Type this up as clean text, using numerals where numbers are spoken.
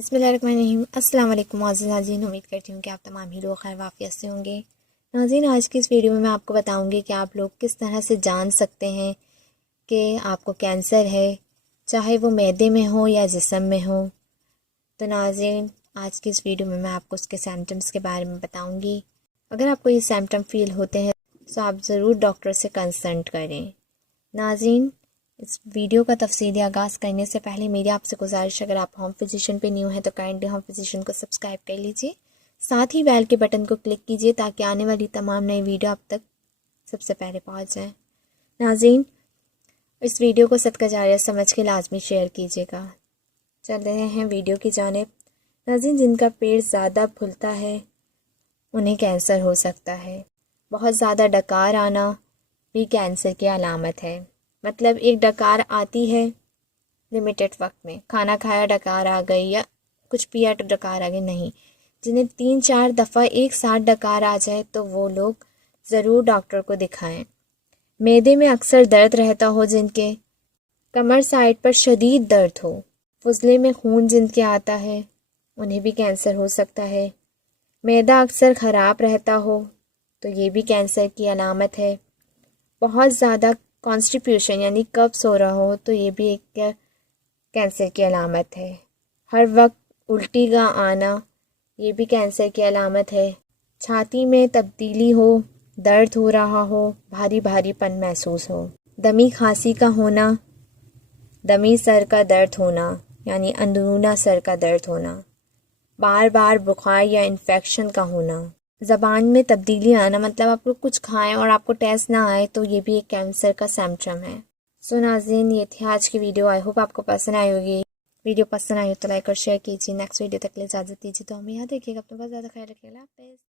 بسم اللہ الرحمن الرحیم۔ السلام علیکم معزز ناظرین، امید کرتی ہوں کہ آپ تمام ہی لوگ خیر وافیت سے ہوں گے۔ ناظرین، آج کی اس ویڈیو میں آپ کو بتاؤں گی کہ آپ لوگ کس طرح سے جان سکتے ہیں کہ آپ کو کینسر ہے، چاہے وہ معدے میں ہو یا جسم میں ہو۔ تو ناظرین، آج کی اس ویڈیو میں آپ کو اس کے سمپٹمس کے بارے میں بتاؤں گی۔ اگر آپ کو یہ سمپٹم فیل ہوتے ہیں تو آپ ضرور ڈاکٹر سے کنسلٹ کریں۔ ناظرین، اس ویڈیو کا تفصیلی آغاز کرنے سے پہلے میری آپ سے گزارش، اگر آپ ہوم فزیشین پہ نیو ہیں تو کائنڈلی ہوم فزیشین کو سبسکرائب کر لیجئے، ساتھ ہی بیل کے بٹن کو کلک کیجئے تاکہ آنے والی تمام نئی ویڈیو آپ تک سب سے پہلے پہنچ جائیں۔ ناظرین، اس ویڈیو کو صدقہ جاریہ سمجھ کے لازمی شیئر کیجئے گا۔ چل رہے ہیں ویڈیو کی جانب۔ ناظرین، جن کا پیٹ زیادہ پھولتا ہے انہیں کینسر ہو سکتا ہے۔ بہت زیادہ ڈکار آنا بھی کینسر کی علامت ہے۔ مطلب ایک ڈکار آتی ہے لمیٹڈ وقت میں، کھانا کھایا ڈکار آ گئی یا کچھ پیا تو ڈکار آ گئی، نہیں۔ جنہیں 3-4 دفعہ ایک ساتھ ڈکار آ جائے تو وہ لوگ ضرور ڈاکٹر کو دکھائیں۔ معدے میں اکثر درد رہتا ہو جن کے، کمر سائڈ پر شدید درد ہو، فضلے میں خون جن کے آتا ہے انہیں بھی کینسر ہو سکتا ہے۔ معدہ اکثر خراب رہتا ہو تو یہ بھی کینسر کی علامت ہے۔ بہت زیادہ کانسٹیپیوشن یعنی قبض ہو رہا ہو تو یہ بھی ایک کینسر کی علامت ہے۔ ہر وقت الٹی کا آنا یہ بھی کینسر کی علامت ہے۔ چھاتی میں تبدیلی ہو، درد ہو رہا ہو، بھاری بھاری پن محسوس ہو، دمی کھانسی کا ہونا، دمی سر کا درد ہونا یعنی اندرونہ سر کا درد ہونا، بار بار بخار یا انفیکشن کا ہونا، زبان میں تبدیلی آنا، مطلب آپ لوگ کچھ کھائیں اور آپ کو ٹیسٹ نہ آئے تو یہ بھی ایک کینسر کا سمپٹم ہے۔ سو ناظرین، یہ تھی آج کی ویڈیو۔ آئی ہوپ آپ کو پسند آئی ہوگی۔ ویڈیو پسند آئی تو لائک اور شیئر کیجیے۔ نیکسٹ ویڈیو تک کے لیے اجازت دیجیے، تو ہمیں یاد رکھیے گا، اپنا بہت زیادہ خیال رکھیے گا۔ اللہ حافظ۔